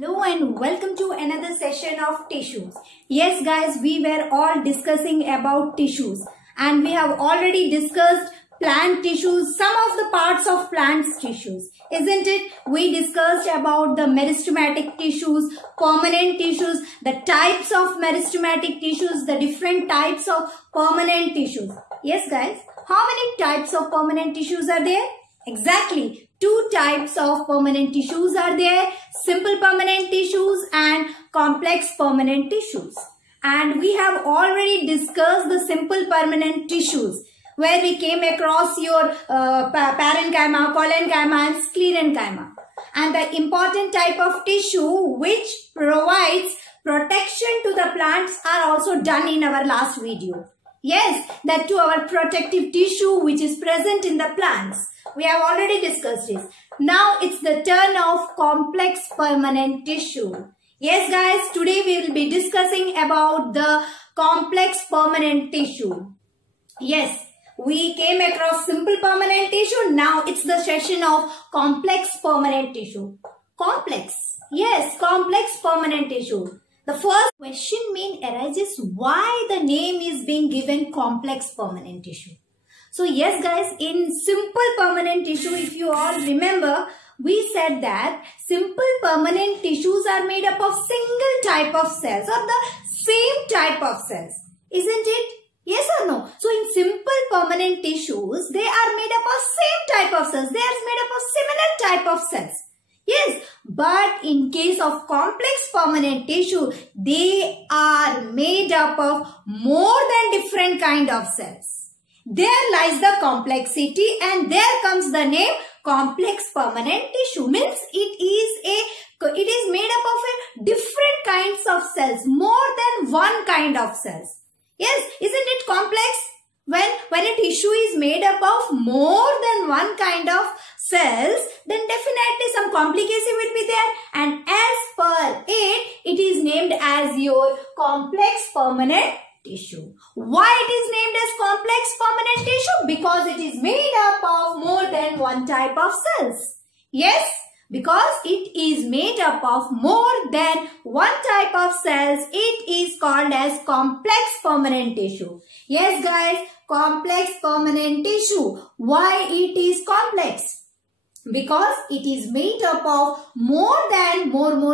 Hello and welcome to another session of tissues. Yes guys, we were all discussing about tissues and we have already discussed plant tissues, some of the parts of plants tissues, isn't it? We discussed about the meristematic tissues, permanent tissues, the types of meristematic tissues, the different types of permanent tissues. Yes guys, how many types of permanent tissues are there? Exactly, two types of permanent tissues are there, simple permanent tissues and complex permanent tissues. And we have already discussed the simple permanent tissues where we came across your parenchyma, collenchyma and sclerenchyma. And the important type of tissue which provides protection to the plants are also done in our last video. Yes, that to our protective tissue which is present in the plants. We have already discussed this. Now it's the turn of complex permanent tissue. Yes guys, today we will be discussing about the complex permanent tissue. Yes, we came across simple permanent tissue. Now it's the session of complex permanent tissue. Complex. Yes, complex permanent tissue. The first question arises why the name is being given complex permanent tissue. So yes guys, in simple permanent tissue, if you all remember, we said that simple permanent tissues are made up of single type of cells or the same type of cells. Isn't it? Yes or no? So in simple permanent tissues, they are made up of same type of cells. They are made up of similar type of cells. Yes, but in case of complex permanent tissue, they are made up of more than different kind of cells. There lies the complexity and there comes the name complex permanent tissue. Means it is made up of different kinds of cells, more than one kind of cells. Yes, isn't it complex? When a tissue is made up of more than one kind of cells, then definitely some complication will be there. And as per it is named as your complex permanent tissue. Why it is named as complex permanent tissue? Because it is made up of more than one type of cells. Yes, because it is made up of more than one type of cells, it is called as complex permanent tissue. Yes guys, complex permanent tissue. Why it is complex? Because it is made up of more than one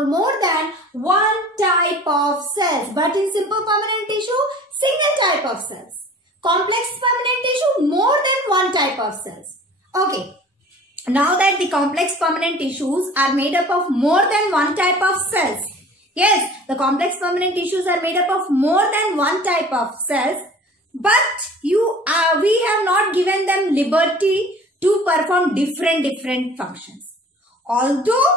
type of cells. But in simple permanent tissue, single type of cells. Complex permanent tissue, more than one type of cells. Okay. Now that the complex permanent tissues are made up of more than one type of cells. Yes, the complex permanent tissues are made up of more than one type of cells. But we have not given them liberty to perform different functions. Although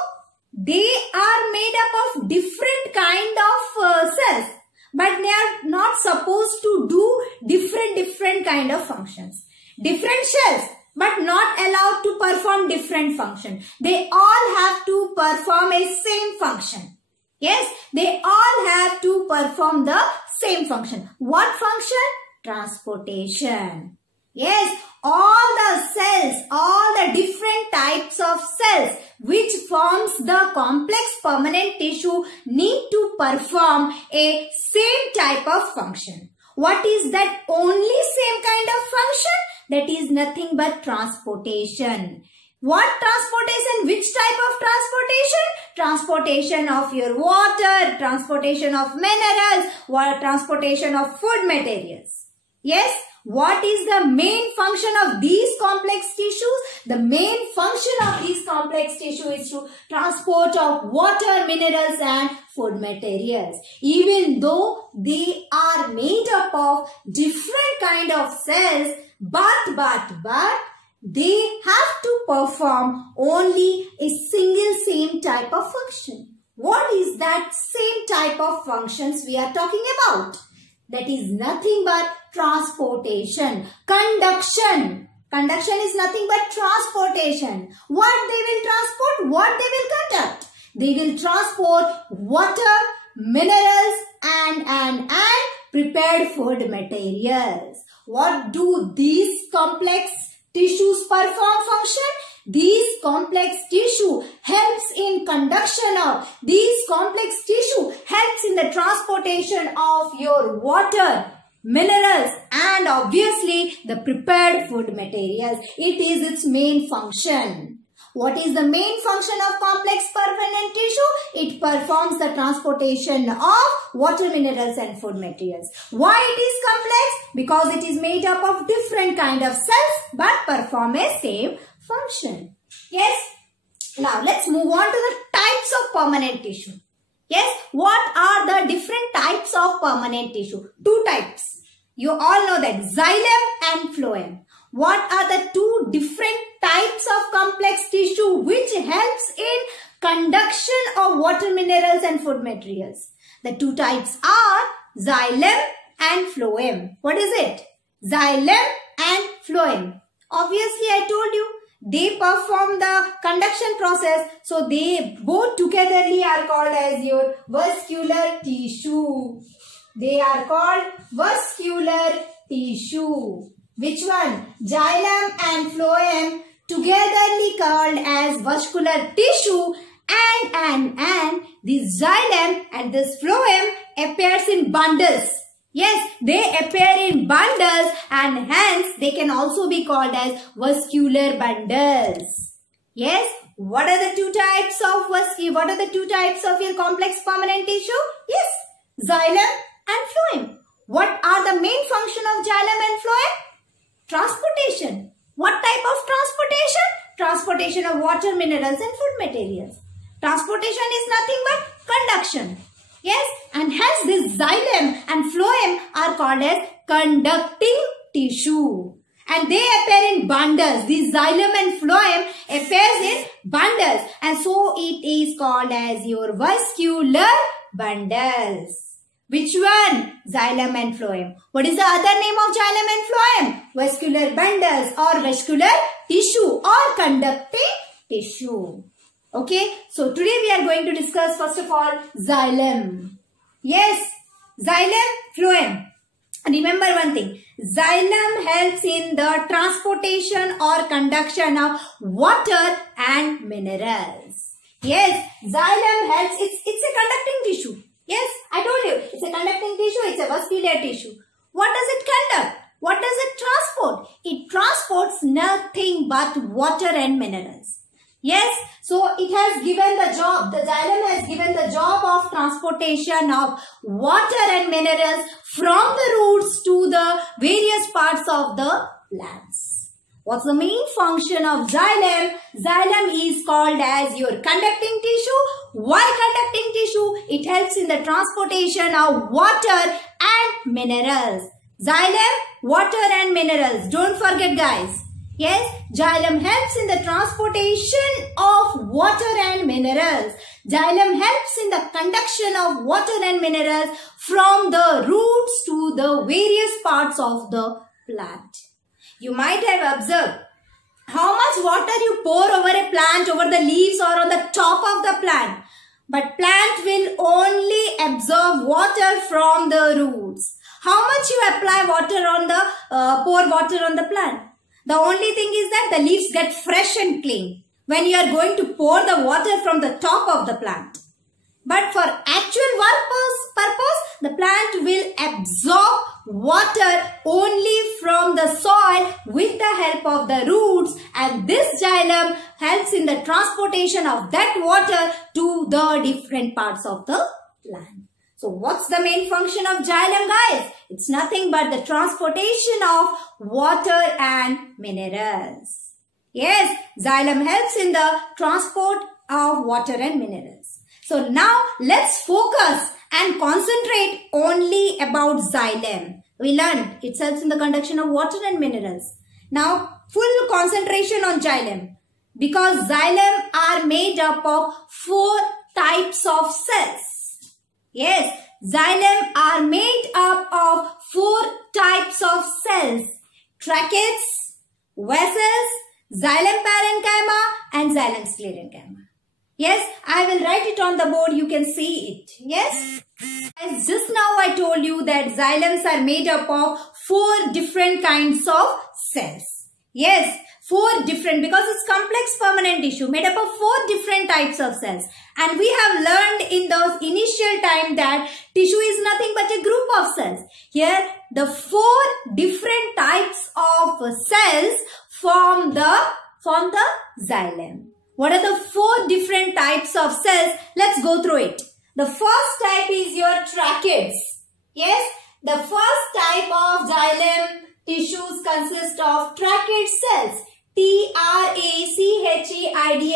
they are made up of different kind of cells, but they are not supposed to do different kind of functions. Different cells, but not allowed to perform different function. They all have to perform a same function. Yes, they all have to perform the same function. What function? Transportation. Yes, all the cells, all the different types of cells which forms the complex permanent tissue need to perform a same type of function. What is that only same kind of function? That is nothing but transportation. What transportation? Which type of transportation? Transportation of your water, transportation of minerals, transportation of food materials. Yes, what is the main function of these complex tissues? The main function of these complex tissue is to transport of water, minerals and food materials. Even though they are made up of different kind of cells, but they have to perform only a single same type of function. What is that same type of functions we are talking about? That is nothing but transportation. Conduction. Conduction is nothing but transportation. What they will transport? What they will conduct? They will transport water, minerals and prepared food materials. What do these complex tissues perform function? These complex tissue helps in conduction of, these complex tissue helps in the transportation of your water, minerals and obviously the prepared food materials. It is its main function. What is the main function of complex permanent tissue? It performs the transportation of water, minerals and food materials. Why it is complex? Because it is made up of different kind of cells but perform a same function. Yes. Now let's move on to the types of permanent tissue. Yes. What are the different types of permanent tissue? Two types. You all know that xylem and phloem. What are the two different types of complex tissue which helps in conduction of water, minerals and food materials? The two types are xylem and phloem. What is it? Xylem and phloem. Obviously, I told you they perform the conduction process. So, they both togetherly are called as your vascular tissue. They are called vascular tissue. Which one? Xylem and phloem togetherly called as vascular tissue, and this xylem and this phloem appears in bundles. Yes, they appear in bundles and hence they can also be called as vascular bundles. Yes, what are the two types of your complex permanent tissue? Yes, xylem and phloem. What are the main function of xylem and phloem? Transportation. What type of transportation? Transportation of water, minerals and food materials. Transportation is nothing but conduction. Yes, and hence this xylem and phloem are called as conducting tissue. And they appear in bundles. These xylem and phloem appears in bundles. And so it is called as your vascular bundles. Which one? Xylem and phloem. What is the other name of xylem and phloem? Vascular bundles or vascular tissue or conducting tissue. Okay. So today we are going to discuss first of all xylem. Yes. Xylem, phloem. Remember one thing. Xylem helps in the transportation or conduction of water and minerals. Yes. Xylem helps. It's a conducting tissue. Yes, I told you, it's a conducting tissue, it's a vascular tissue. What does it conduct? What does it transport? It transports nothing but water and minerals. Yes, so it has given the job, the xylem has given the job of transportation of water and minerals from the roots to the various parts of the plants. What's the main function of xylem? Xylem is called as your conducting tissue. Why conducting tissue? It helps in the transportation of water and minerals. Xylem, water and minerals. Don't forget guys. Yes, xylem helps in the transportation of water and minerals. Xylem helps in the conduction of water and minerals from the roots to the various parts of the plant. You might have observed how much water you pour over a plant, over the leaves or on the top of the plant. But plant will only absorb water from the roots. How much you apply water on the, pour water on the plant? The only thing is that the leaves get fresh and clean when you are going to pour the water from the top of the plant. But for actual purpose, the plant will absorb water only from the soil with the help of the roots, and this xylem helps in the transportation of that water to the different parts of the plant. So what's the main function of xylem guys? It's nothing but the transportation of water and minerals. Yes, xylem helps in the transport of water and minerals. So now let's focus and concentrate only about xylem. We learned it helps in the conduction of water and minerals. Now full concentration on xylem, because xylem are made up of 4 types of cells. Yes, xylem are made up of 4 types of cells: tracheids, vessels, xylem parenchyma and xylem sclerenchyma. Yes, I will write it on the board. You can see it. Yes. As just now I told you that xylems are made up of 4 different kinds of cells. Yes, 4 different, because it's complex permanent tissue made up of 4 different types of cells. And we have learned in those initial time that tissue is nothing but a group of cells. Here the 4 different types of cells form the xylem. What are the 4 different types of cells? Let's go through it. The first type is your tracheids. Yes, the first type of xylem tissues consist of tracheid cells.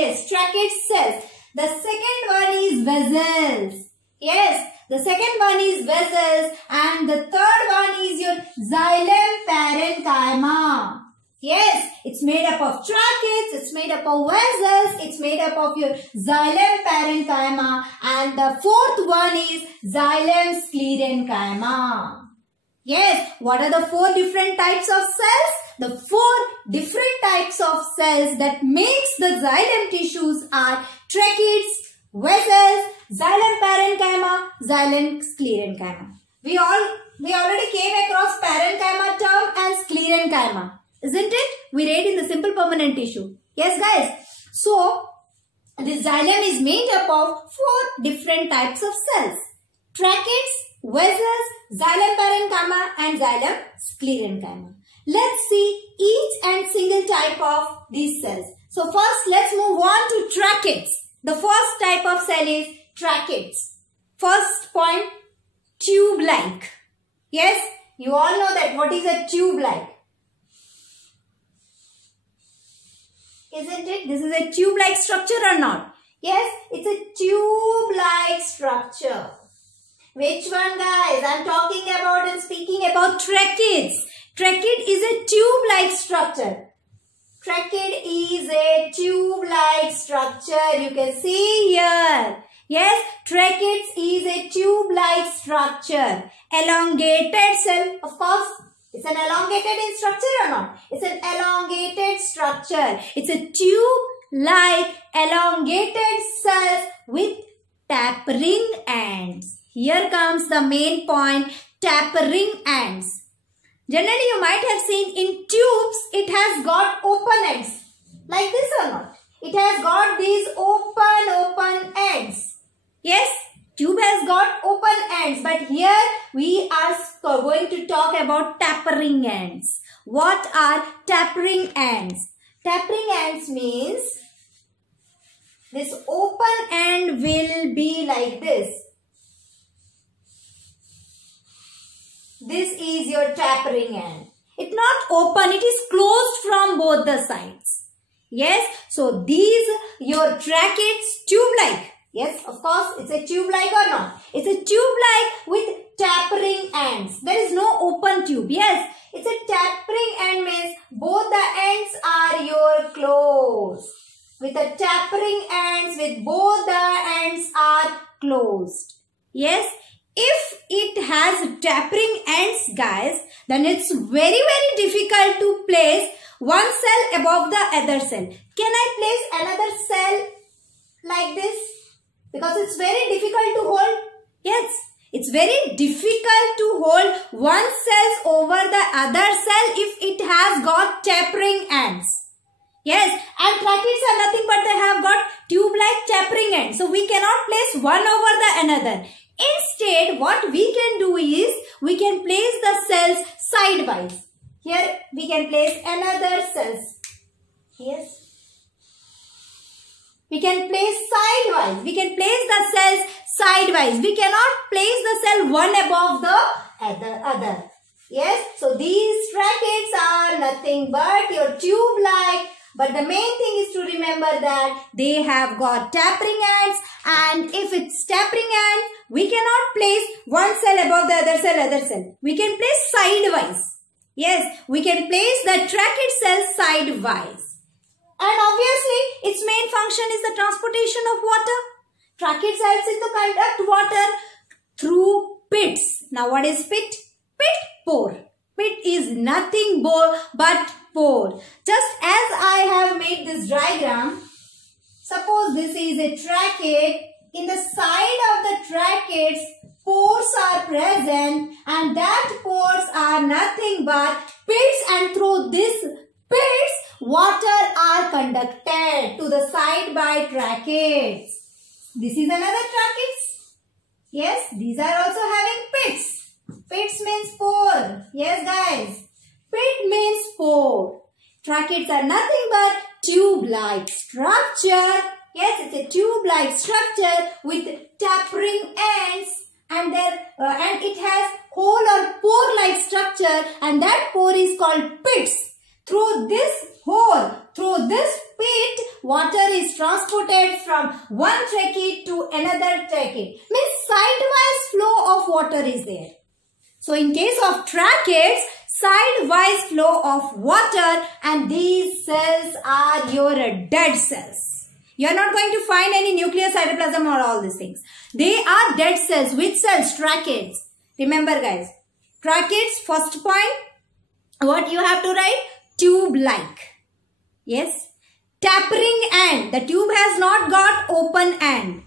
Tracheids, tracheid cells. The second one is vessels. Yes, the second one is vessels, and the third one is your xylem parenchyma. Yes, it's made up of tracheids, it's made up of vessels, it's made up of your xylem parenchyma, and the fourth one is xylem sclerenchyma. Yes, what are the 4 different types of cells? The 4 different types of cells that makes the xylem tissues are tracheids, vessels, xylem parenchyma, xylem sclerenchyma. We already came across parenchyma term and sclerenchyma. Isn't it? We read in the simple permanent tissue. Yes, guys. So, this xylem is made up of 4 different types of cells. Tracheids, vessels, xylem parenchyma and xylem sclerenchyma. Let's see each and single type of these cells. So, first let's move on to tracheids. The first type of cell is tracheids. First point, tube-like. Yes, you all know that. What is a tube-like? Isn't it? This is a tube-like structure or not? Yes, it's a tube-like structure. Which one, guys? I'm talking about and speaking about tracheids. Tracheid is a tube-like structure. Tracheid is a tube-like structure. You can see here. Yes, tracheids is a tube-like structure. Elongated cell, of course. It's an elongated in structure or not? It's an elongated structure. It's a tube-like elongated cells with tapering ends. Here comes the main point, tapering ends. Generally, you might have seen in tubes, it has got open ends. Like this or not? It has got these open ends. Yes? Tube has got open ends, but here we are going to talk about tapering ends. What are tapering ends? Tapering ends means this open end will be like this. This is your tapering end. It's not open, it is closed from both the sides. Yes, so these your tracheids tube-like. Yes, of course, it's a tube-like or not? It's a tube-like with tapering ends. There is no open tube. Yes, it's a tapering end means both the ends are your closed. With the tapering ends, with both the ends are closed. Yes, if it has tapering ends, guys, then it's very difficult to place one cell above the other cell. Can I place another cell like this? Because it's very difficult to hold. Yes, it's very difficult to hold one cell over the other cell if it has got tapering ends. Yes, and tracheids are nothing but they have got tube-like tapering ends. So we cannot place one over the another. Instead, what we can do is, we can place the cells sidewise. Here, we can place another cells. Yes. We can place sidewise. We can place the cells sidewise. We cannot place the cell one above the other. Yes. So, these tracheids are nothing but your tube-like. But the main thing is to remember that they have got tapering ends, and if it's tapering end, we cannot place one cell above the other cell, We can place sidewise. Yes, we can place the tracheid cell sidewise. And obviously, its main function is the transportation of water. Tracheids helps in to conduct water through pits. Now, what is pit? Pit, pore. Pit is nothing but pore. Just as I have made this diagram, suppose this is a tracheid. In the side of the tracheids, pores are present, and that pores are nothing but pits, and through this pits, water these are also having pits. Pits means pore. Yes, guys. Pit means pore. Tracheids are nothing but tube-like structure. Yes, it's a tube-like structure with tapering ends, and it has hole or pore-like structure, and that pore is called pits. Through this hole, through this pit, water is transported from one trachea to another trachea. Means sidewise flow of water is there. So in case of tracheids, sidewise flow of water, and these cells are your dead cells. You are not going to find any nucleus, cytoplasm or all these things. They are dead cells. Which cells? Tracheids. Remember guys, tracheids, first point, what you have to write? Tube-like. Yes. Tapering end. The tube has not got open end.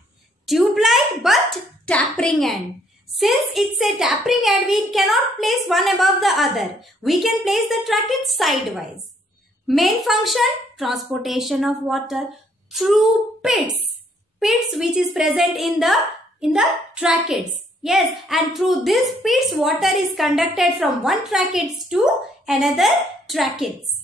Tube-like but tapering end. Since it's a tapering end, we cannot place one above the other. We can place the tracheids sidewise. Main function, transportation of water through pits. Pits which is present in the tracheids. Yes, and through these pits, water is conducted from one tracheids to another tracheids.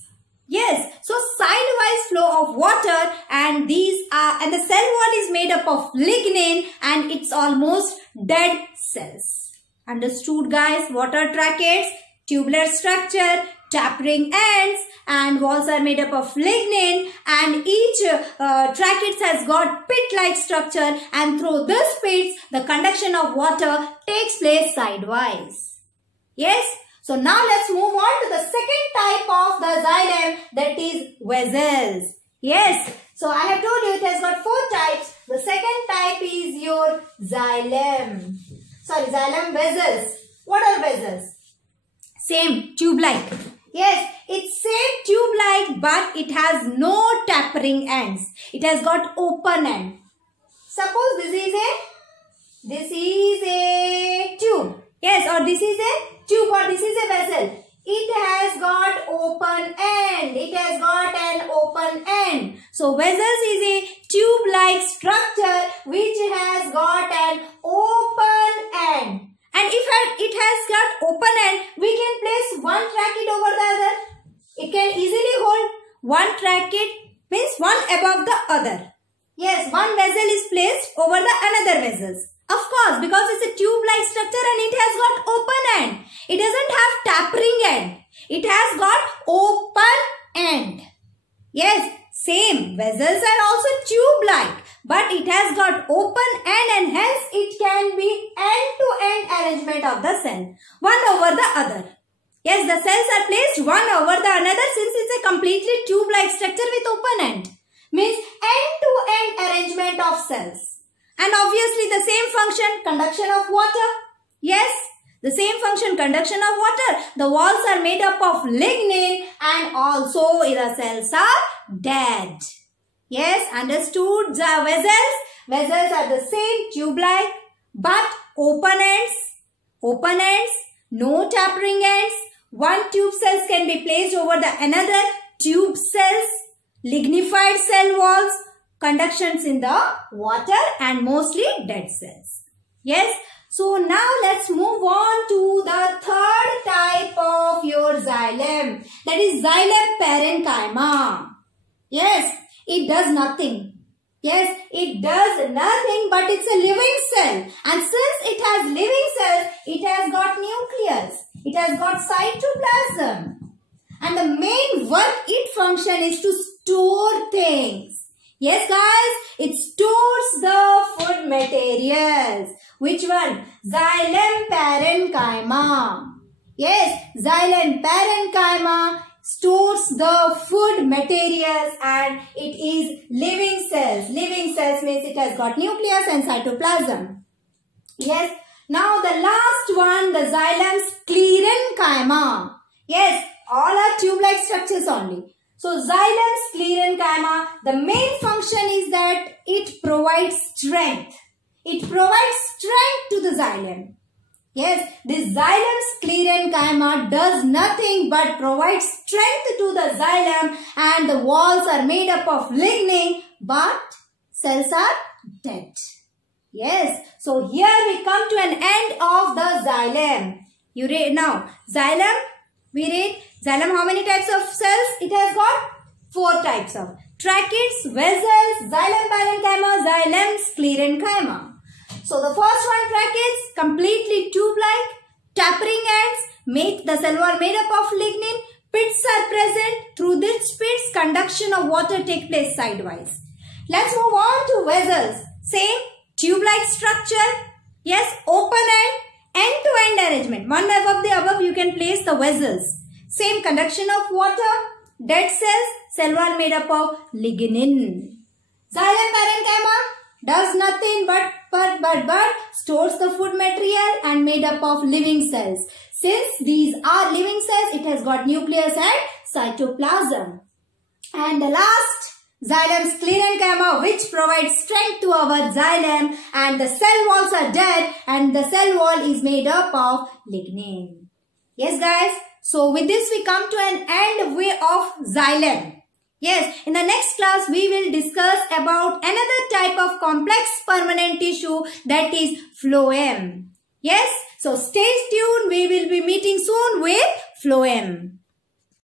Yes, so sidewise flow of water, and the cell wall is made up of lignin, and it's almost dead cells. Understood guys? What are tracheids? Tubular structure, tapering ends, and walls are made up of lignin, and each tracheids has got pit-like structure, and through this pits, the conduction of water takes place sidewise. Yes? So now let's move on to the second type of the xylem, that is vessels. Yes. So I have told you it has got 4 types. The second type is your xylem. Sorry, xylem vessels. What are vessels? Same, tube-like. Yes, it's same tube-like, but it has no tapering ends. It has got open end. Suppose this is a tube. Yes, or this is a tube, or this is a vessel. It has got open end. It has got an open end. So vessels is a tube-like structure which has got an open end. And if it has got open end, we can place one tracheid over the other. It can easily hold one tracheid, means one above the other. Yes, one vessel is placed over the another vessels. Of course, because it's a tube-like structure and it has got open end. It doesn't have tapering end. It has got open end. Yes, same. Vessels are also tube-like, but it has got open end, and hence it can be end-to-end arrangement of the cell, one over the other. Yes, the cells are placed one over the another since it's a completely tube-like structure with open end. Means end-to-end arrangement of cells. And obviously the same function, conduction of water. Yes, the same function, conduction of water. The walls are made up of lignin, and also the cells are dead. Yes, understood the vessels? Vessels are the same tube-like but open ends, no tapering ends. One tube cells can be placed over the another tube cells, lignified cell walls, conductions in the water, and mostly dead cells. Yes. So now let's move on to the third type of your xylem. That is xylem parenchyma. Yes. It does nothing. Yes. It does nothing, but it's a living cell. And since it has living cells, it has got nucleus. It has got cytoplasm. And the main work it function is to store things. Yes guys, it stores the food materials. Which one? Xylem parenchyma. Yes, xylem parenchyma stores the food materials, and it is living cells. Living cells means it has got nucleus and cytoplasm. Yes, now the last one, the xylem sclerenchyma. Yes, all are tube-like structures only. So xylem sclerenchyma, the main function is that it provides strength. It provides strength to the xylem. Yes, this xylem sclerenchyma does nothing but provides strength to the xylem, and the walls are made up of lignin, but cells are dead. Yes. So here we come to an end of the xylem. You read now. Xylem, we read xylem how many types of cells? It has got 4 types of tracheids, vessels, xylem parenchyma, xylem sclerenchyma. So the first one, tracheids, completely tube-like, tapering ends, make the cell wall made up of lignin. Pits are present. Through these pits, conduction of water take place sidewise. Let's move on to vessels. Same tube-like structure. Yes, open end-to-end arrangement. One above the above, you can place the vessels. Same conduction of water, dead cells, cell wall made up of lignin. Xylem parenchyma does nothing but stores the food material and made up of living cells. Since these are living cells, it has got nucleus and cytoplasm. And the last, xylem sclerenchyma, which provides strength to our xylem, and the cell walls are dead and the cell wall is made up of lignin. Yes guys, so with this we come to an end way of xylem. Yes, in the next class we will discuss about another type of complex permanent tissue, that is phloem. Yes, so stay tuned, we will be meeting soon with phloem.